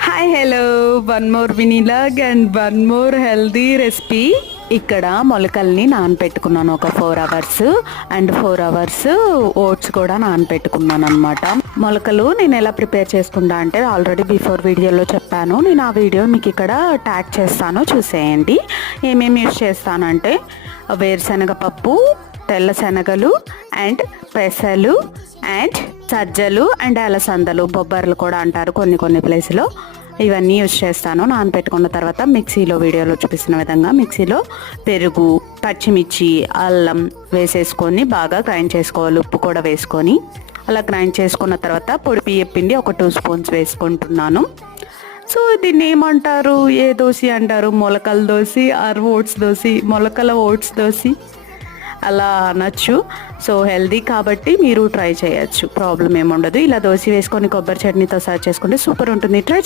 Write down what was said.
Hi hello, one more vlog and one more healthy recipe. ఇక్కడ మొలకల్ని నానపెట్టుకున్నాను ఒక 4 hours, and 4 hours oats కూడా నానపెట్టుకున్నాను అనమాట. మొలకలు నేను ఎలా ప్రిపేర్ చేసుకుంటా అంటే ఆల్రెడీ బిఫోర్ వీడియోలో చెప్పాను. నేను ఆ వీడియో మీకు ఇక్కడ ట్యాగ్ చేస్తాను, చూసేయండి. ఏమేమి యూజ్ చేస్తానంటే వేరుశనగ పప్పు, తెల్ల శనగలు అండ్ పెసలు అండ్ సజ్జలు అండ్ అలసందలు, బొబ్బర్లు కూడా అంటారు కొన్ని ప్లేస్లో. ఇవన్నీ యూజ్ చేస్తాను. నానబెట్టుకున్న తర్వాత మిక్సీలో, వీడియోలో చూపిస్తున్న విధంగా మిక్సీలో పెరుగు, పచ్చిమిర్చి, అల్లం వేసేసుకొని బాగా గ్రైండ్ చేసుకోవాలి. ఉప్పు కూడా వేసుకొని అలా గ్రైండ్ చేసుకున్న తర్వాత పొడి బియ్యం పిండి ఒక 2 స్పూన్స్ వేసుకుంటున్నాను. సో దీన్ని ఏమంటారు, ఏ దోశ అంటారు, మొలకల దోశ ఆర్ ఓట్స్ దోశ, మొలకల ఓట్స్ దోశ అలా అనొచ్చు. సో హెల్దీ కాబట్టి మీరు ట్రై చేయొచ్చు, ప్రాబ్లం ఏముండదు. ఇలా దోశ వేసుకొని కొబ్బరి చట్నీతో సర్వ్ చేసుకుంటే సూపర్ ఉంటుంది. ట్రై